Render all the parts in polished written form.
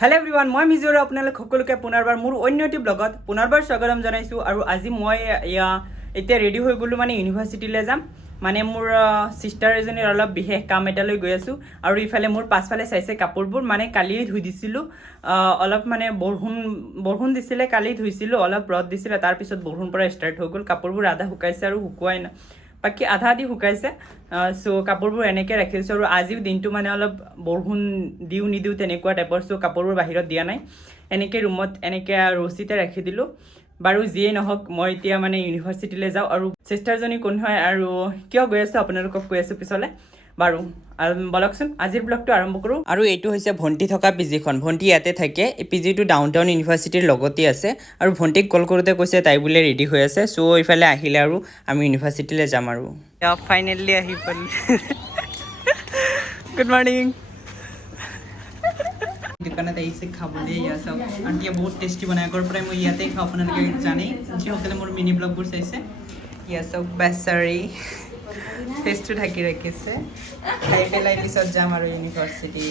Hello everyone, মই মিজু আৰু আপোনালোক সকলোকে পুনৰবাৰ মোৰ অন্যটি ব্লগত পুনৰবাৰ স্বাগতম জনাইছো আৰু আজি মই এতিয়া ৰেডি হৈ গলো মানে ইউনিভাৰ্চিটিলৈ যাম মানে মোৰ সিস্টাৰ এজনীৰ অলপ বিশেষ কাম এটা লৈ গৈ আছো আৰু ইফালে মোৰ পাছফালে চাইছে কাপোৰবোৰ মানে কালি ধুই দিছিলো অলপ মানে বৰহুন দিছিলে কালি ধুইছিলো অলপ ৰদ দিছিলে তাৰ পিছত বৰহুন পৰা ষ্টাৰ্ট হৈ গল কাপোৰবোৰ আধা শুকাইছে আৰু শুকুৱাই না বাকি আধা দি শুকাইছে সো কাপোৰবোৰ এনেকৈ ৰাখিছো আৰু আজিও দিনটো মানে অলপ বৰহুন দিও নিদিও তেনেকুৱা টাইপৰ সো কাপোৰবোৰ বাহিৰত দিয়া নাই এনেকৈ ৰুমত এনেকৈ ৰছিতে ৰাখি দিলো বাৰু যিয়ে নহওক মই এতিয়া মানে ইউনিভাৰ্চিটিলৈ যাওঁ আৰু সিস্টাৰজনী কোন হয় আৰু কিয় গৈ আছো আপোনালোকক কৈ আছো পিছলে বাৰু বলকচোন আজিৰ ব্লগটো আৰম্ভ কৰো আৰু এইটো হৈছে ভণ্টি থকা পিজিখন ভণ্টি ইয়াতে থাকে এই পিজিটো ডাউনটাউন ইউনিভাৰ্চিটিৰ লগতে আছে আৰু ভণ্টিক কল কৰোতে কৈছে তাই বোলে ৰেডি হৈ আছে সো ইফালে আহিলে আৰু আমি ইউনিভাৰ্চিটিলৈ যাম আৰু ফাইনেলি আহি পালো গুড মৰ্নিং দোকানত আহিছে খাবলৈ ইয়া সব আন্টিয়ে বহুত টেষ্টি বনায় আগৰ পৰাই মই ইয়াতে খাওঁ আপোনালোকে জানেই যিসকলে মোৰ মিনি ব্লগবোৰ চাইছে ইয়া সব বেচাৰি টেষ্টটো ঢাকি ৰাখিছে খাই পেলাই পিছত যাম আৰু ইউনিভাৰ্চিটি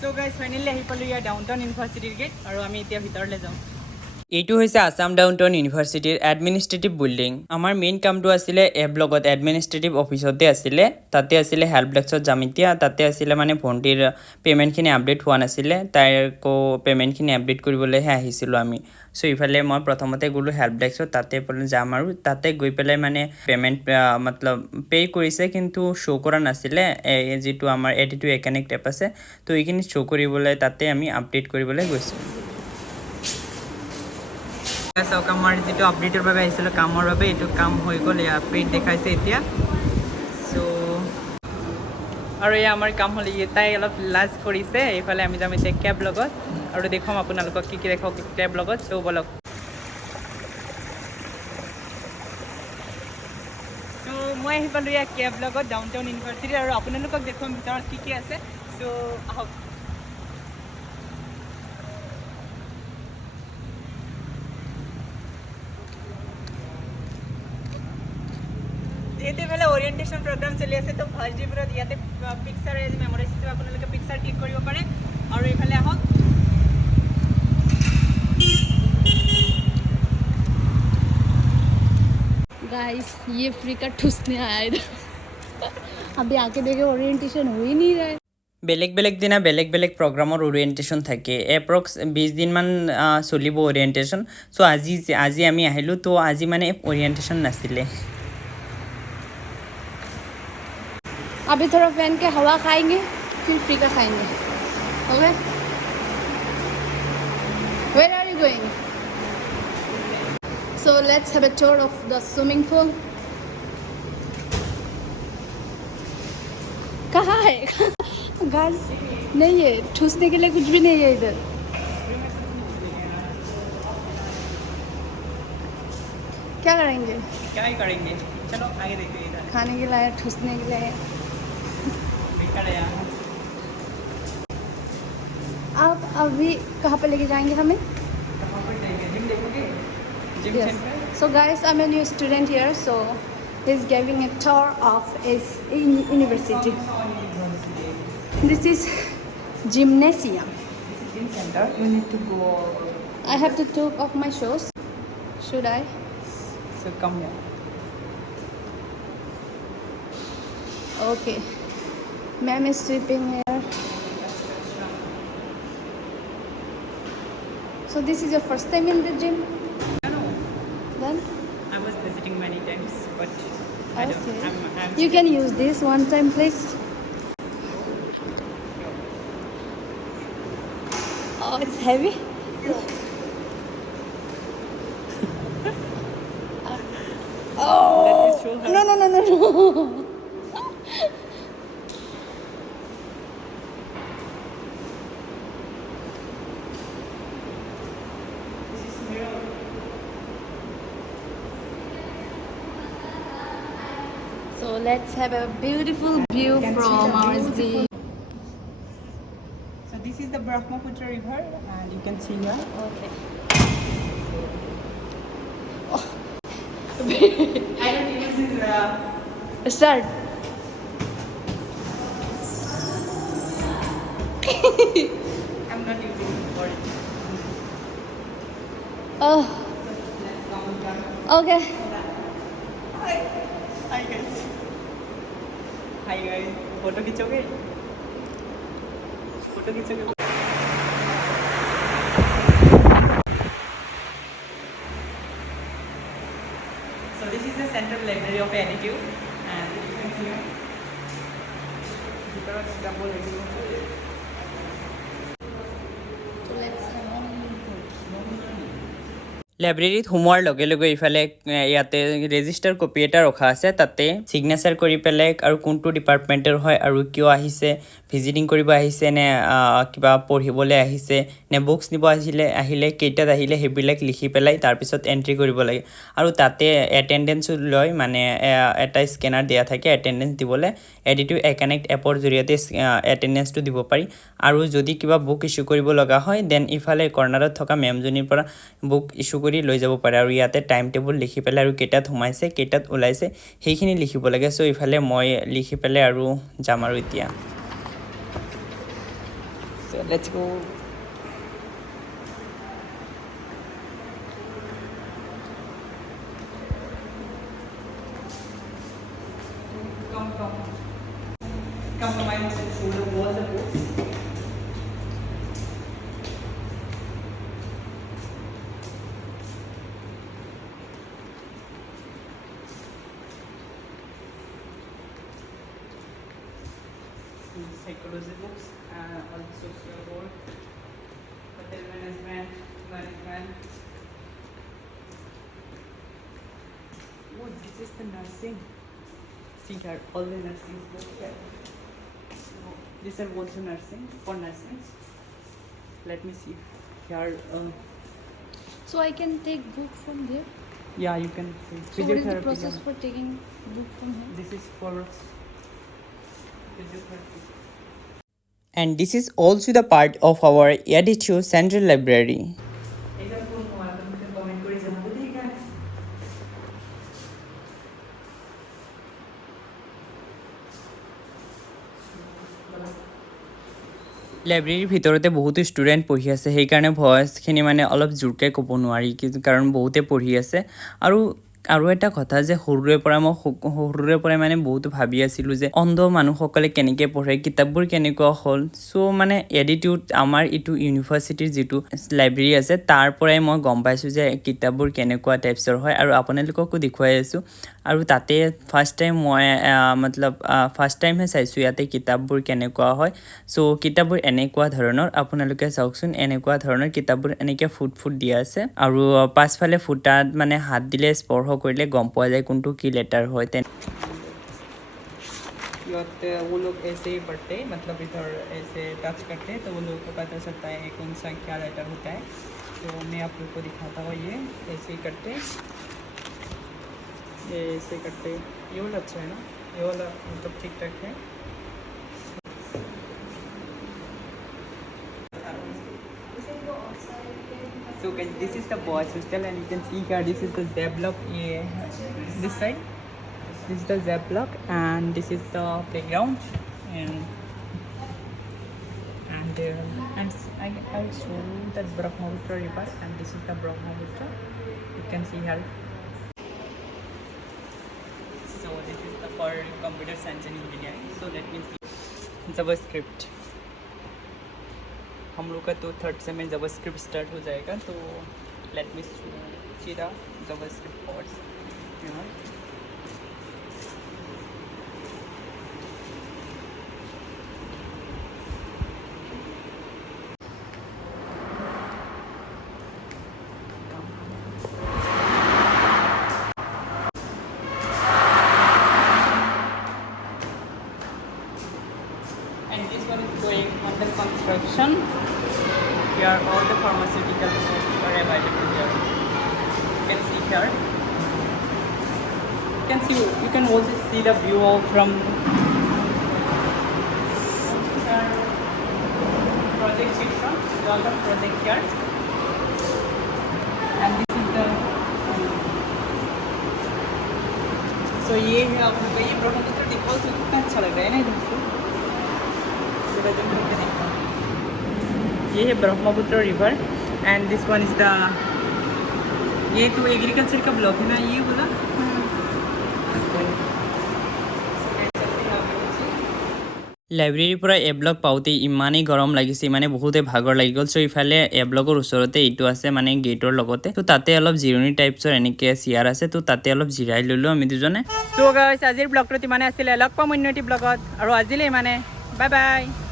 সো গাইজ ফাইনেলি আহি পালোঁ ইয়াৰ ডাউনটাউন ইউনিভাৰ্চিটিৰ গেট আৰু আমি এতিয়া ভিতৰলৈ যাওঁ এইটো হৈছে আসাম ডাউনটাউন ইউনিভাৰ্চিটিৰ এডমিনিষ্ট্ৰেটিভ বিল্ডিং আমাৰ মেইন কামটো আছিলে ব্লগত এডমিনিষ্ট্ৰেটিভ অফিচতে আছিলে তাতে আছিলে হেল্প ডেস্কত যাম এতিয়া তাতে আছিলে মানে ভণ্টিৰ পে'মেণ্টখিনি আপডেট হোৱা নাছিলে তাইৰ পে'মেণ্টখিনি আপডেট কৰিবলৈহে আহিছিলোঁ আমি সো ইফালে মই প্ৰথমতে গ'লোঁ হেল্প ডেস্কত তাতে যাম আৰু তাতে গৈ পেলাই মানে পে'মেণ্ট মতলব পে' কৰিছে কিন্তু শ্ব' কৰা নাছিলে যিটো আমাৰ এডিটু একানিক এপ আছে তো এইখিনি শ্ব' কৰিবলৈ তাতে আমি আপডেট কৰিবলৈ গৈছোঁ চাওক আমাৰ যিটো আপডেটৰ বাবে আহিছিলোঁ কামৰ বাবে এইটো কাম হৈ গ'ল এই আপডেট দেখাইছে এতিয়া চ' আৰু এয়া আমাৰ কাম হ'ল তাই অলপ লাজ কৰিছে এইফালে আমি যাম এতিয়া কেব লগত আৰু দেখুৱাম আপোনালোকক কি কি দেখাওক কেব লগত চ' বলক চ' মই আহি পালোঁ এয়া কেব লগত ডাউনটাউন ইউনিভাৰ্চিটি আৰু আপোনালোকক দেখুৱাম ভিতৰত কি কি আছে চ' আহক যেহেতু এফালে ওৰিয়েণ্টেশ্যন প্ৰগ্ৰাম চলি আছে তো ফাৰ্ষ্ট ডিভিৰত ইয়াতে পিকচাৰ এজ মেমৰিজ হিচাপে আপোনালোকে পিকচাৰ ক্লিক কৰিব পাৰে আৰু এইফালে আহক गाइस ये फ्री का ठूसने आया इधर अभी आके देखे ओरिएंटेशन हो ही नहीं रहा है বেলেগ বেলেগ দিনা বেলেগ বেলেগ প্ৰগ্ৰামৰ ওৰিয়েণ্টেশ্যন থাকে এপ্ৰক্স 20 দিনমান চলিব ওৰিয়েণ্টেশ্যন চ' আজি আমি আহিলোঁ তো আজি মানে ওৰিয়েণ্টেশ্যন নাছিলে अभी थोड़ा फैन के हवा खाएंगे फिर फ्री का खाएंगे okay where are you going so let's have a tour of the swimming pool कहाँ है गाइस नहीं है ठूसने के लिए कुछ भी नहीं है इधर क्या करेंगे क्या ही करेंगे चलो आगे देखते हैं इधर खाने के लिए ठूसने के लिए बेकार है यहाँ आप अभी कहाँ पे लेके जाएंगे हमें कहाँ पर जाएंगे जिम देखोगे gym centre So guys, I'm a new student here, so he's giving a tour of his university. This is gymnasium. This is gym center you need to go I have to take off my shoes. Should I? so come here Okay. Ma'am is sweeping here. So this is your first time in the gym? no Then? I was visiting many times but I don't Okay. I'm You can use this one time, please. Oh, it's heavy. Oh show her. no. So let's have a beautiful view from our sea. So this is the Brahmaputra river and you can see here Okay. I don't use this Start. I'm not using it for it. Oh, okay. Hi guys. Hi guys. Photo खींचोगे? Photo खींचोगे? So this is the central library of Adtu, and you can see here. So let's have on. লাইব্ৰেৰীত সোমোৱাৰ লগে লগে ইফালে ইয়াতে register copy এটা ৰখা আছে তাতে চিগনেচাৰ কৰি পেলাই আৰু কোনটো ডিপাৰ্টমেণ্টৰ হয় আৰু কিয় আহিছে ভিজিটিং কৰিব আহিছে নে কিবা পঢ়িবলৈ আহিছে নে বুকছ নিব আহিলে কেইটাত আহিলে সেইবিলাক লিখি পেলাই তাৰপিছত এণ্ট্ৰি কৰিব লাগে আৰু তাতে এটেণ্ডেঞ্চো লয় মানে এটা স্কেনাৰ দিয়া থাকে এটেণ্ডেঞ্চ দিবলৈ এডিটু কানেক্ট এপৰ জৰিয়তে এটেণ্ডেঞ্চটো দিব পাৰি আৰু যদি কিবা বুক ইছ্যু কৰিব লগা হয় দেন ইফালে কৰ্নাৰত থকা মেমজনীৰ পৰা বুক ইছ্যু কৰি লৈ যাব পাৰে আৰু ইয়াতে টাইম টেবুল লিখি পেলাই আৰু কেইটাত সোমাইছে কেইটাত ওলাইছে সেইখিনি লিখিব লাগে সো ইফালে মই লিখি পেলাই আৰু যাম আৰু এতিয়া so let's go come to my shoulder wall the books psychology books all social work hotel management oh this is the nursing see here all the nursing books here these are also nursing for nursing let me see here So I can take book from there. yeah you can see So what is the process for taking book from here? this is for physiotherapy and this is also the part of our Adtu Central Library. লাইব্ৰেৰীৰ ভিতৰতে বহুতো ষ্টুডেণ্ট পঢ়ি আছে সেইকাৰণে ভইচখিনি মানে অলপ জোৰকৈ ক'ব নোৱাৰি কাৰণ বহুতে পঢ়ি আছে আৰু এটা কথা যে সৰুৰে পৰাই মানে বহুতো ভাবি আছিলোঁ যে অন্ধ মানুহসকলে কেনেকৈ পঢ়ে কিতাপবোৰ কেনেকুৱা হ'ল সো মানে এডিটিউড আমাৰ ইটো ইউনিভাৰ্চিটিৰ যিটো লাইব্ৰেৰী আছে তাৰ পৰাই মই গম পাইছোঁ যে কিতাপবোৰ কেনেকুৱা টাইপছৰ হয় আৰু আপোনালোককো দেখুৱাই আছোঁ আৰু তাতে ফাৰ্ষ্ট টাইমহে চাইছোঁ ইয়াতে কিতাপবোৰ কেনেকুৱা হয় সো কিতাপবোৰ এনেকুৱা ধৰণৰ আপোনালোকে চাওকচোন এনেকুৱা ধৰণৰ কিতাপবোৰ এনেকৈ ফুট দিয়া আছে আৰু পাছফালে ফুটাত মানে হাত দিলে স্পৰ্শ কৰিলে গম পোৱা যায় কোনটো কি লেটাৰ হয় वो लोग ऐसे ही पढ़ते हैं मतलब इधर ऐसे टच करते हैं तो वो लोगों को पता चलता है कौन सा क्या लेटर होता है तो मैं आप लोग को दिखाता हूँ ये ऐसे ही करते ये ऐसे करते ये वाला अच्छा है ना ये वाला मतलब ठीक ठाक है So guys, this is the boys hostel and you can see here this is the Z block this side this is the Z block and this is the playground and I'll show you the Brahmaputra river and this is the Brahmaputra you can see here so this is the for computer science and engineering so let me see JavaScript हम लोग का तो थर्ड से में JavaScript start हो जाएगा तो let me see the JavaScript codes and this one is going under construction. Here all the pharmaceutical sources are available here. You can see here. You can also see the view from project section. All the project here. And this is the so ये है आप लोग ये ब्रह्मपुत्र दिखाओ तो कितना अच्छा लग रहा है ना इधर से ये है Brahmaputra river and this one is the ये तो एग्रीकल्चर का ब्लॉक है ना ये बोला লাইব্ৰেৰীৰ পৰা এ ব্লক পাওঁতে ইমানেই গৰম লাগিছে মানে বহুতে ভাগৰ লাগি গ'ল চ' ইফালে এ ব্লকৰ ওচৰতে এইটো আছে মানে গেটৰ লগতে তো তাতে অলপ জিৰণি টাইপছৰ এনেকৈ চেয়াৰ আছে তো তাতে অলপ জিৰাই ল'লোঁ আমি দুজনে চ' গাইছ আজিৰ ব্লগটোত ইমানে আছিলে লগ পাম অন্য এটি ব্লগত আৰু আজিলৈ মানে বাই বাই